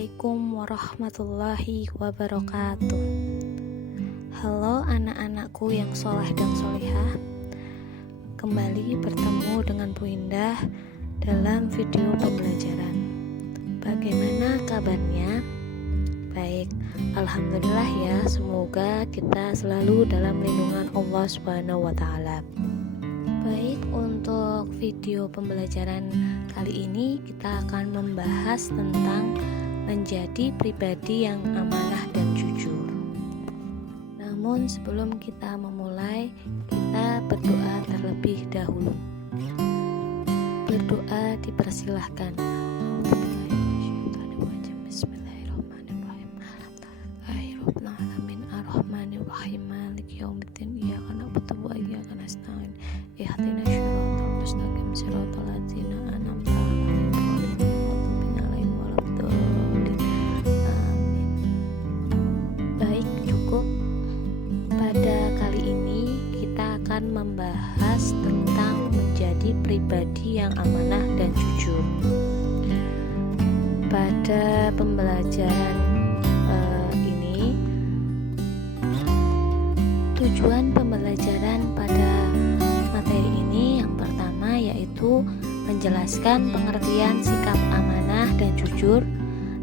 Assalamualaikum warahmatullahi wabarakatuh. Halo anak-anakku yang soleh dan solehah. Kembali bertemu dengan Bu Indah dalam video pembelajaran. Bagaimana kabarnya? Baik, alhamdulillah ya. Semoga kita selalu dalam lindungan Allah Subhanahu wa Ta'ala. Baik, untuk video pembelajaran kali ini kita akan membahas tentang menjadi pribadi yang amanah dan jujur. Namun sebelum kita memulai, kita berdoa terlebih dahulu. Berdoa dipersilahkan. Bismillahirrahmanirrahim. Ar-Rahmanir-Rahim. Maliki yaumiddin. Iyyaka na'budu wa iyyaka nasta'in. Ihdinas siratal mustaqim. Siratal ladzina an'amta 'alaihim ghairil maghdubi 'alaihim waladdallin. Amin. Baik, cukup. Pada kali ini kita akan membahas tentang menjadi pribadi yang amanah dan jujur. Pada pembelajaran ini, tujuan pembelajaran pada materi ini yang pertama yaitu menjelaskan pengertian sikap amanah dan jujur,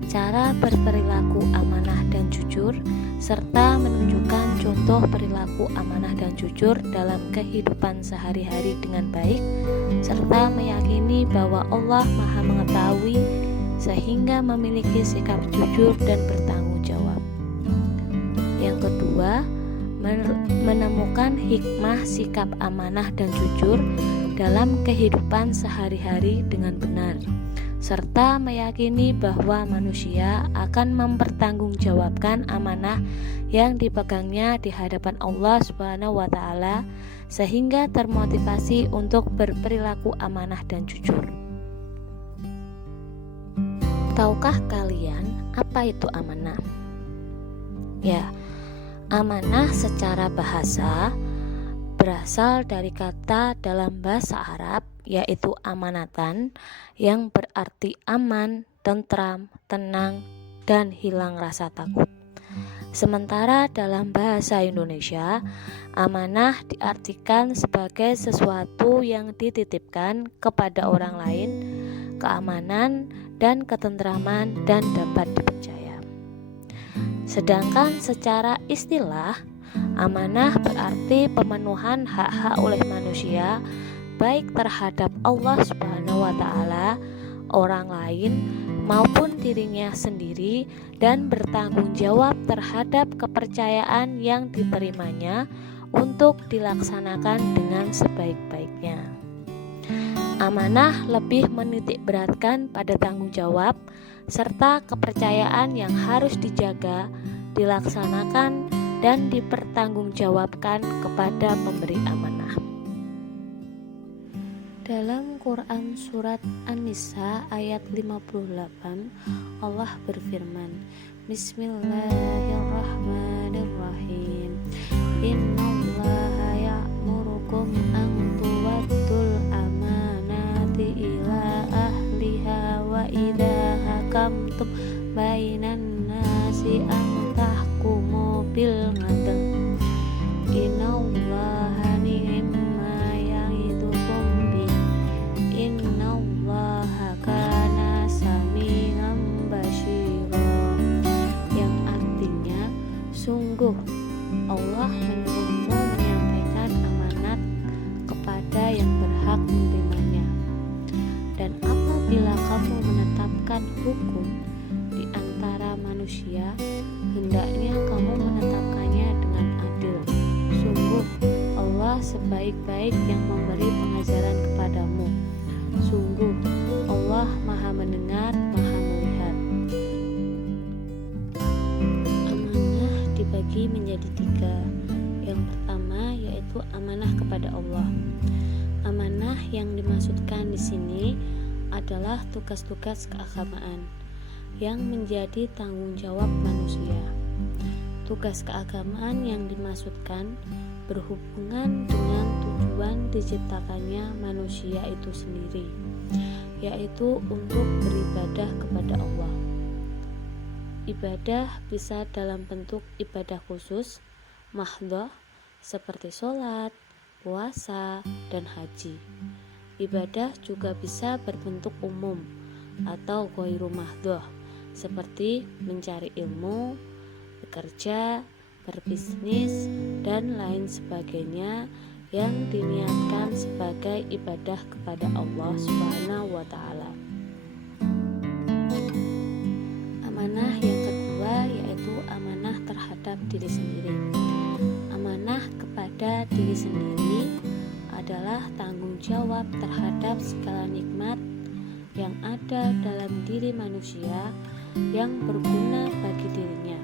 cara berperilaku amanah dan jujur, serta menunjukkan contoh perilaku amanah dan jujur dalam kehidupan sehari-hari dengan baik, serta meyakini bahwa Allah Maha Mengetahui sehingga memiliki sikap jujur dan bertanggung jawab. Yang kedua, menemukan hikmah sikap amanah dan jujur dalam kehidupan sehari-hari dengan benar, serta meyakini bahwa manusia akan mempertanggungjawabkan amanah yang dipegangnya di hadapan Allah Subhanahu wa Ta'ala, sehingga termotivasi untuk berperilaku amanah dan jujur. Tahukah kalian apa itu amanah? Ya, amanah secara bahasa berasal dari kata dalam bahasa Arab yaitu amanatan, yang berarti aman, tentram, tenang, dan hilang rasa takut. Sementara dalam bahasa Indonesia, amanah diartikan sebagai sesuatu yang dititipkan kepada orang lain, keamanan dan ketentraman, dan dapat dipercaya. Sedangkan secara istilah, amanah berarti pemenuhan hak-hak oleh manusia, baik terhadap Allah Subhanahu wa Ta'ala, orang lain, maupun dirinya sendiri, dan bertanggung jawab terhadap kepercayaan yang diterimanya untuk dilaksanakan dengan sebaik-baiknya. Amanah lebih menitik beratkan pada tanggung jawab serta kepercayaan yang harus dijaga, dilaksanakan, dan dipertanggungjawabkan kepada pemberi amanah. Dalam Quran surat An-Nisa ayat 58, Allah berfirman, Bismillahirrahmanirrahim. Innallaha ya'murukum an tuwaddul amanati ila ahliha wa idza hakamtum bainan nasi an tahkumu bil 'adl. Innallaha ni'ma ya'idukum bi. Innallaha kana sami'an basyira. Yang artinya, sungguh Allah menyuruhmu menyampaikan amanat kepada yang berhak menerimanya. Dan apabila kamu menetapkan hukum di antara manusia, hendaknya kamu menetapkannya dengan adil. Sungguh Allah sebaik-baik yang memberi pengajaran kepadamu. Sungguh Allah Maha Mendengar, Maha Melihat. Amanah dibagi menjadi 3. Yang pertama yaitu amanah kepada Allah. Amanah yang dimaksudkan di sini adalah tugas-tugas keagamaan yang menjadi tanggung jawab manusia. Tugas keagamaan yang dimaksudkan berhubungan dengan tujuan diciptakannya manusia itu sendiri, yaitu untuk beribadah kepada Allah. ibadah bisa dalam bentuk ibadah khusus, mahdhah, seperti sholat, puasa, dan haji. Ibadah juga bisa berbentuk umum atau ghairu mahdhah, seperti mencari ilmu, bekerja, berbisnis, dan lain sebagainya yang diniatkan sebagai ibadah kepada Allah Subhanahu wa Ta'ala. Amanah yang kedua yaitu amanah terhadap diri sendiri. Amanah kepada diri sendiri adalah tanggung jawab terhadap segala nikmat yang ada dalam diri manusia yang berguna bagi dirinya.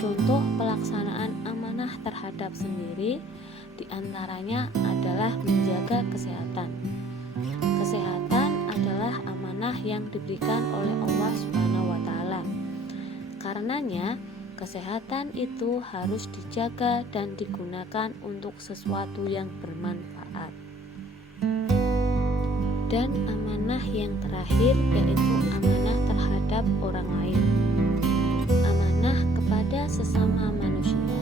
Contoh pelaksanaan amanah terhadap sendiri diantaranya adalah menjaga kesehatan. Kesehatan adalah amanah yang diberikan oleh Allah Subhanahu wa Ta'ala. Karenanya, kesehatan itu harus dijaga dan digunakan untuk sesuatu yang bermanfaat. Dan amanah yang terakhir yaitu amanah terhadap orang lain. Amanah kepada sesama manusia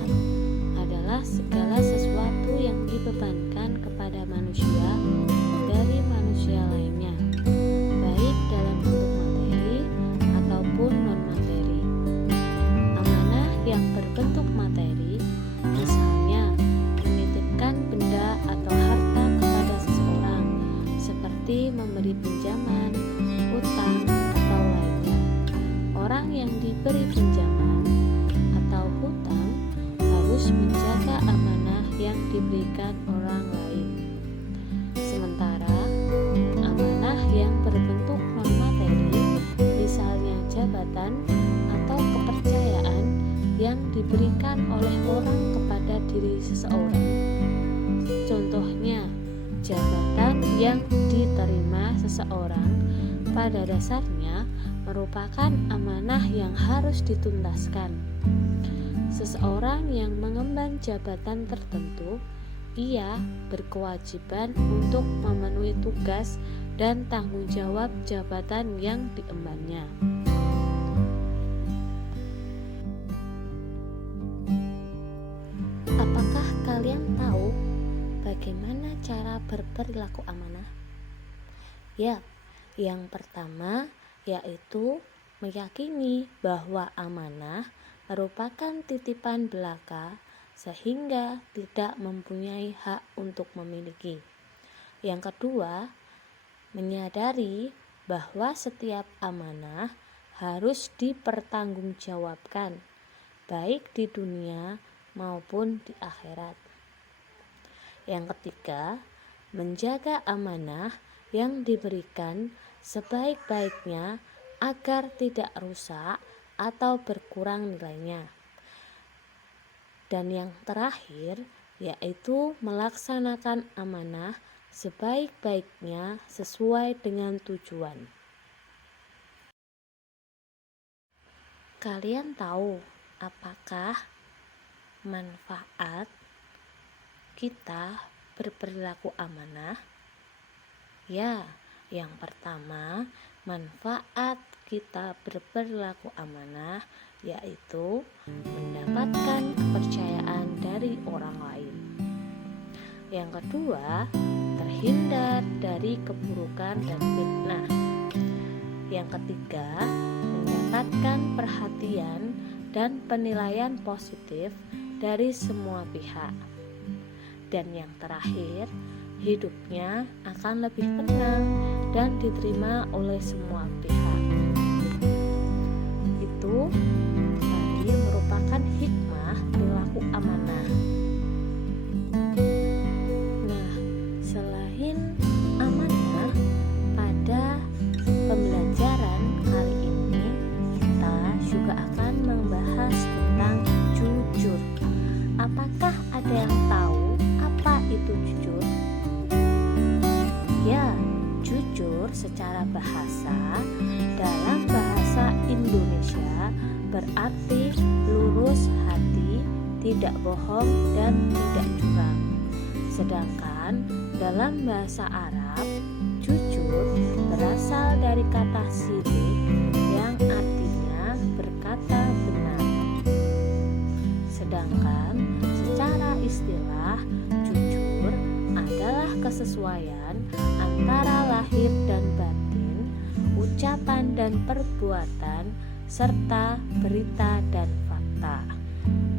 adalah segala sesuatu yang dibebankan kepada manusia dari manusia lainnya, baik dalam bentuk materi ataupun non-materi. Amanah yang berbentuk materi, misalnya menitipkan benda atau harta kepada seseorang, seperti memberi pinjaman, utang, atau lainnya. Orang yang diberi pinjaman atau hutang harus menjaga amanah yang diberikan orang lain. Sementara amanah yang berbentuk non-materi, misalnya jabatan atau kepercayaan yang diberikan oleh orang kepada diri seseorang. Contohnya, jabatan yang diterima seseorang pada dasarnya merupakan amanah yang harus dituntaskan. Seseorang yang mengemban jabatan tertentu, ia berkewajiban untuk memenuhi tugas dan tanggung jawab jabatan yang diembannya. Apakah kalian tahu bagaimana cara berperilaku amanah? Ya, yang pertama yaitu meyakini bahwa amanah merupakan titipan belaka sehingga tidak mempunyai hak untuk memiliki. Yang kedua, menyadari bahwa setiap amanah harus dipertanggungjawabkan, baik di dunia maupun di akhirat. Yang ketiga, menjaga amanah yang diberikan sebaik-baiknya agar tidak rusak atau berkurang nilainya. Dan yang terakhir yaitu melaksanakan amanah sebaik-baiknya sesuai dengan tujuan. Kalian tahu apakah manfaat kita berperilaku amanah? Ya, yang pertama, manfaat kita berperilaku amanah yaitu mendapatkan kepercayaan dari orang lain. Yang kedua, terhindar dari keburukan dan fitnah. Yang ketiga, mendapatkan perhatian dan penilaian positif dari semua pihak. Dan yang terakhir, hidupnya akan lebih tenang dan diterima oleh semua pihak. Itu tadi merupakan hikmah perilaku amanah. Nah, selain amanah, pada pembelajaran kali ini kita juga akan membahas tentang jujur. Apakah ada yang tahu apa itu jujur? Ya, jujur secara bahasa dalam bahasa Indonesia berarti lurus hati, tidak bohong dan tidak curang. Sedangkan dalam bahasa Arab, jujur berasal dari kata sidik yang artinya kesesuaian antara lahir dan batin, ucapan dan perbuatan, serta berita dan fakta.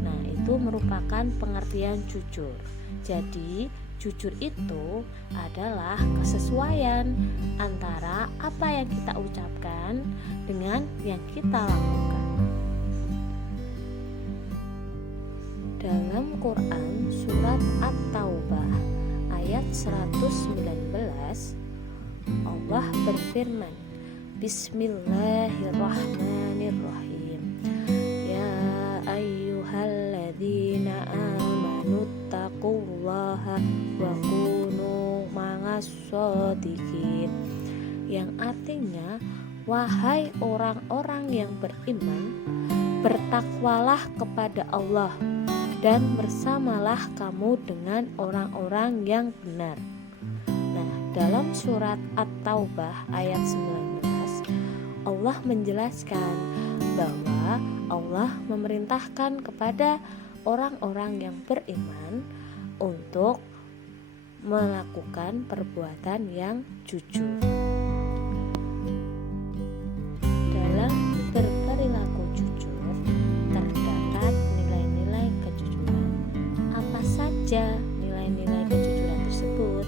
Nah, itu merupakan pengertian jujur. Jadi, jujur itu adalah kesesuaian antara apa yang kita ucapkan dengan yang kita lakukan. Dalam Quran surat At-Taubah ayat 119, Allah berfirman, Bismillahirrahmanirrahim. Ya ayyuhalladzina amanu taqullaha wa kunu ma'as-shodiqin. Yang artinya, wahai orang-orang yang beriman, bertakwalah kepada Allah dan bersamalah kamu dengan orang-orang yang benar. Nah, dalam surat At-Taubah ayat 19, Allah menjelaskan bahwa Allah memerintahkan kepada orang-orang yang beriman untuk melakukan perbuatan yang jujur. Dalam berperilaku jujur terdapat nilai-nilai kejujuran. Apa saja nilai-nilai kejujuran tersebut?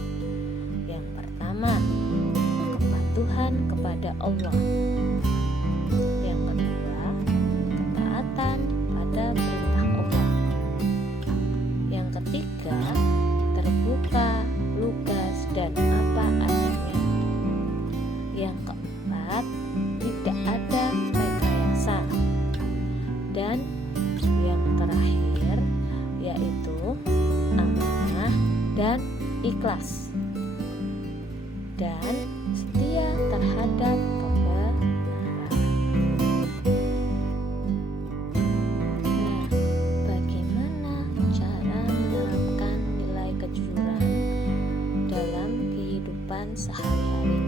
Yang pertama, kepatuhan kepada Allah. Yang kedua, ketaatan pada perintah Allah. Yang ketiga, terbuka, lugas, dan apa adanya. Yang keempat, tidak ada rekayasa. Dan yang terakhir yaitu amanah dan ikhlas, dan setia terhadap kebenaran. Nah, bagaimana cara menerapkan nilai kejujuran dalam kehidupan sehari-hari?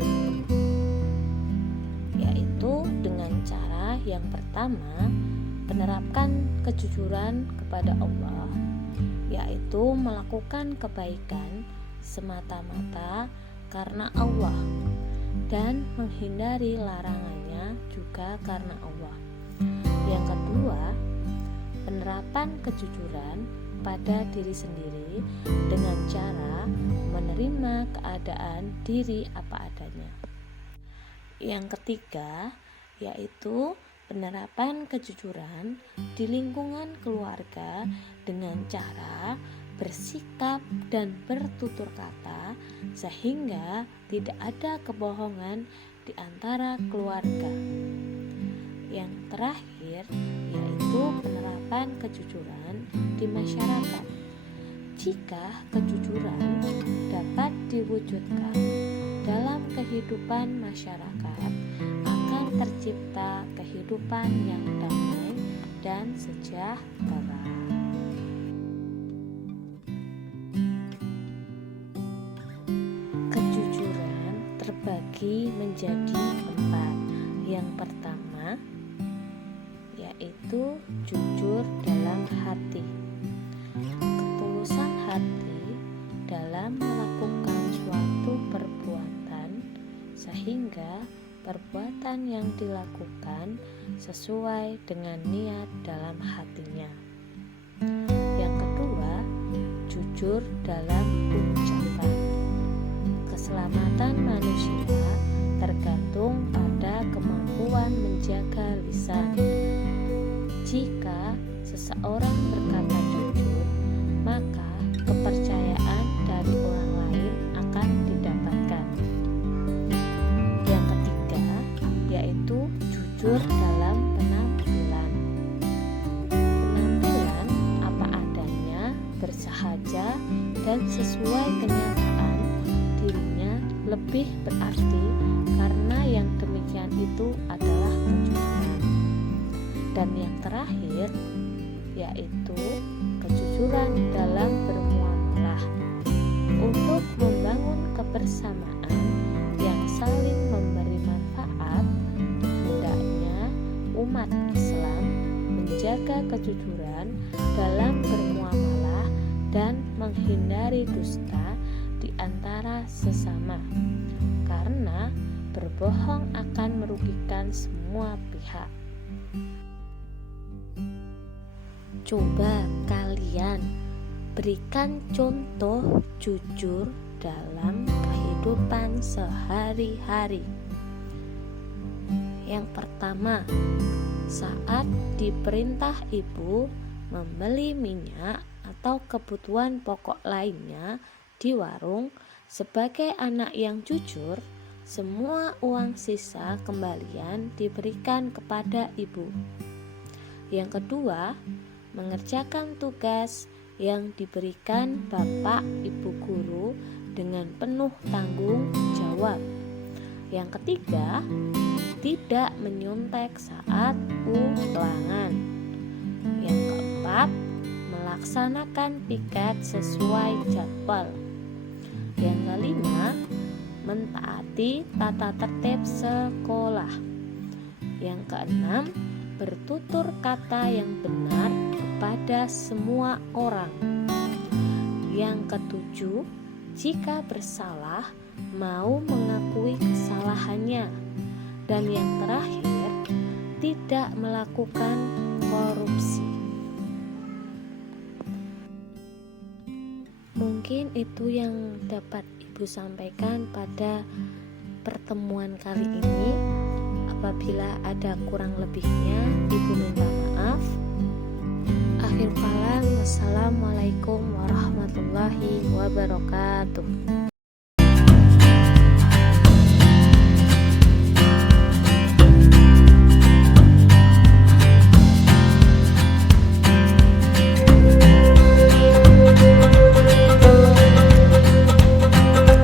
Yaitu dengan cara yang pertama, menerapkan kejujuran kepada Allah, yaitu melakukan kebaikan semata-mata karena Allah dan menghindari larangannya juga karena Allah. Yang kedua, penerapan kejujuran pada diri sendiri dengan cara menerima keadaan diri apa adanya. Yang ketiga, yaitu penerapan kejujuran di lingkungan keluarga dengan cara bersikap dan bertutur kata sehingga tidak ada kebohongan di antara keluarga. Yang terakhir yaitu penerapan kejujuran di masyarakat. Jika kejujuran dapat diwujudkan dalam kehidupan masyarakat, akan tercipta kehidupan yang damai dan sejahtera. Kejujuran terbagi menjadi 4. Yang pertama yaitu jujur dalam hati. Ketulusan hati dalam melakukan suatu perbuatan sehingga perbuatan yang dilakukan sesuai dengan niat dalam hatinya. Yang kedua, jujur dalam ucapan. Keselamatan manusia tergantung pada kemampuan menjaga lisan. Jika seseorang berkata jujur, maka kepercayaan dari orang lain akan didapatkan. Yang ketiga, yaitu jujur dalam penampilan. Penampilan apa adanya, bersahaja, dan sesuai kenyataan dirinya lebih berarti karena yang demikian itu adalah kejujuran. Dan yang terakhir yaitu kejujuran dalam bermuamalah. Untuk membangun kebersamaan yang saling memberi manfaat, hendaknya umat Islam menjaga kejujuran dalam bermuamalah dan menghindari dusta di antara sesama, karena berbohong akan merugikan semua pihak. Coba kalian berikan contoh jujur dalam kehidupan sehari-hari. Yang pertama, saat diperintah ibu membeli minyak atau kebutuhan pokok lainnya di warung, sebagai anak yang jujur, semua uang sisa kembalian diberikan kepada ibu. Yang kedua, mengerjakan tugas yang diberikan bapak ibu guru dengan penuh tanggung jawab. Yang ketiga, tidak menyontek saat ulangan. Yang keempat, melaksanakan piket sesuai jadwal. Yang kelima, mentaati tata tertib sekolah. Yang keenam, bertutur kata yang benar kepada semua orang. Yang ketujuh, jika bersalah mau mengakui kesalahannya. Dan yang terakhir, tidak melakukan korupsi. Mungkin itu yang dapat Ibu sampaikan pada pertemuan kali ini. Apabila ada kurang lebihnya, Ibu minta maaf. Akhir kalam, wassalamualaikum warahmatullahi wabarakatuh.